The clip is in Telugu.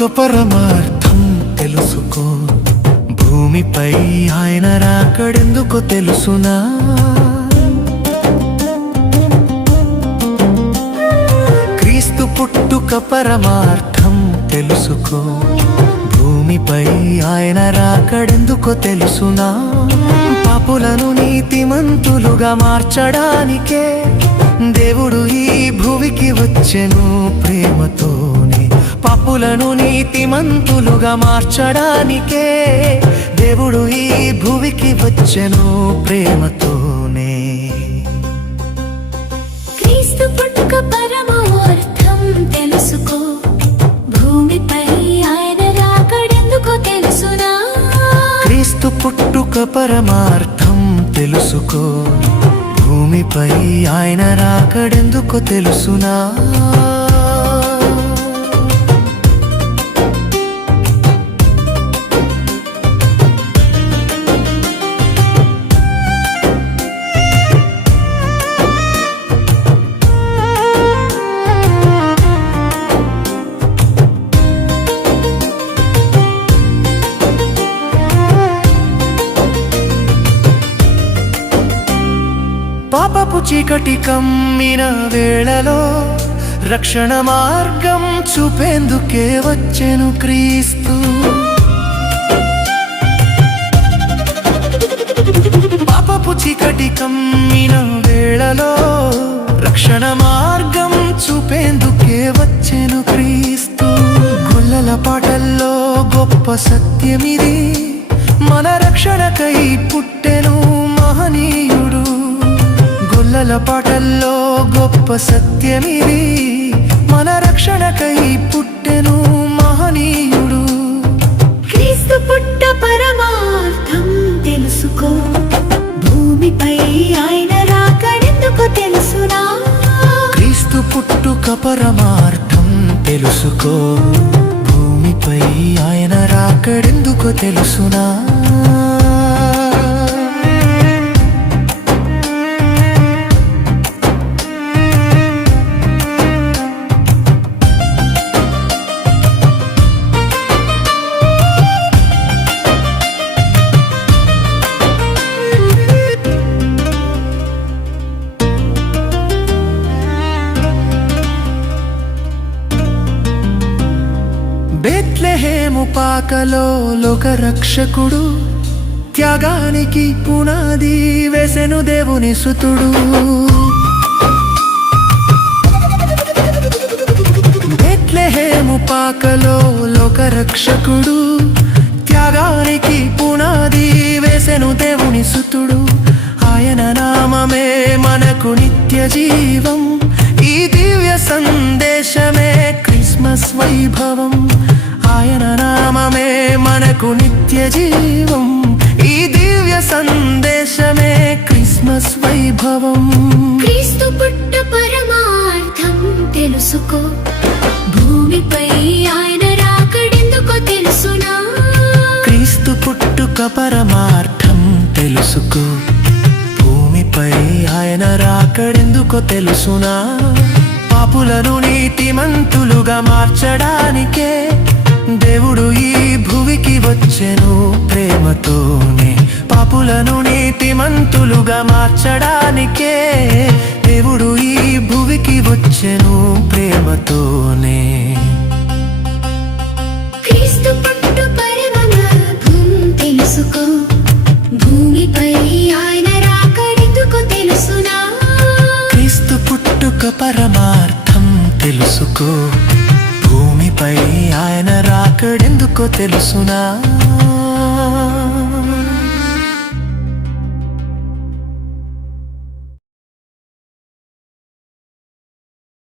పుట్టుక పరమార్థం తెలుసుకో, భూమిపై ఆయన రాకడెందుకో తెలుసునా? క్రీస్తు పుట్టుక పరమార్థం తెలుసుకో, భూమిపై ఆయన రాకడెందుకో తెలుసునా? పాపులను నీతిమంతులుగా మార్చడానికే దేవుడు ఈ భూమికి వచ్చెను ప్రేమతోనే. పాపులను నీతిమంతులుగా మార్చడానికే దేవుడు ఈ భూమికి వచ్చెను ప్రేమతోనే. క్రీస్తు పుట్టుక పరమార్థం తెలుసుకో, భూమిపై ఆయన రాకడెందుకో తెలుసునా? క్రీస్తు పుట్టుక పరమార్థం తెలుసుకో, భూమిపై ఆయన రాకడెందుకో తెలుసునా? పాపపు చీకటి కమ్మిన వేళలో రక్షణ మార్గం చూపేందుకే వచ్చెను క్రీస్తు. పాపపు చీకటి కమ్మిన వేళలో రక్షణ మార్గం చూపేందుకే వచ్చెను క్రీస్తు. గొల్లల పాటల్లో గొప్ప సత్యమిది, మన రక్షణకై పుట్టెను మహనీయుడు. గొల్లల పాటల్లో గొప్ప సత్యమిది, మన రక్షణకై పుట్టెను మహనీయుడు. క్రీస్తు పుట్ట పరమార్థం తెలుసుకో, భూమిపై ఆయన రాకడెందుకో తెలుసునా? క్రీస్తు పుట్టుక పరమార్థం తెలుసుకో, భూమిపై ఆయన రాకడెందుకో తెలుసునా? బెత్లెహేము పాకలో లోక రక్షకుడు, త్యాగానికి పునాది వేసెను దేవుని సుతుడు. బెత్లెహేము పాకలో లోక రక్షకుడు, త్యాగానికి పునాది వేసెను దేవుని సుతుడు. ఆయన నామమే మనకు నిత్య జీవం, ఈ దివ్య సందేశమే క్రిస్మస్ వైభవం. ఆయన నామమే మనకు నిత్య జీవం, ఈ దివ్య సందేశమే క్రిస్మస్ వైభవం. క్రీస్తు పుట్ట పరమార్థం తెలుసుకో, భూమిపై ఆయన రాకడెందుకో తెలుసునా? క్రీస్తు పుట్టుక పరమార్థం తెలుసుకో, భూమిపై ఆయన రాకడెందుకో తెలుసునా? పాపులను నీతిమంతులుగా మార్చడానికే దేవుడు ఈ భూమికి వచ్చెను ప్రేమతోనే. పాపులను నీతిమంతులుగా మార్చడానికే దేవుడు ఈ భూమికి వచ్చెను ప్రేమతోనే. క్రీస్తు పుట్టు పరమార్థం తెలుసుకో, భూమిపై ఆయన రాకడెందుకో తెలుసునా? క్రీస్తు పుట్టుక పరమార్థం తెలుసుకో, భూమిపై ఆయన రాకడెందుకో తెలుసునా?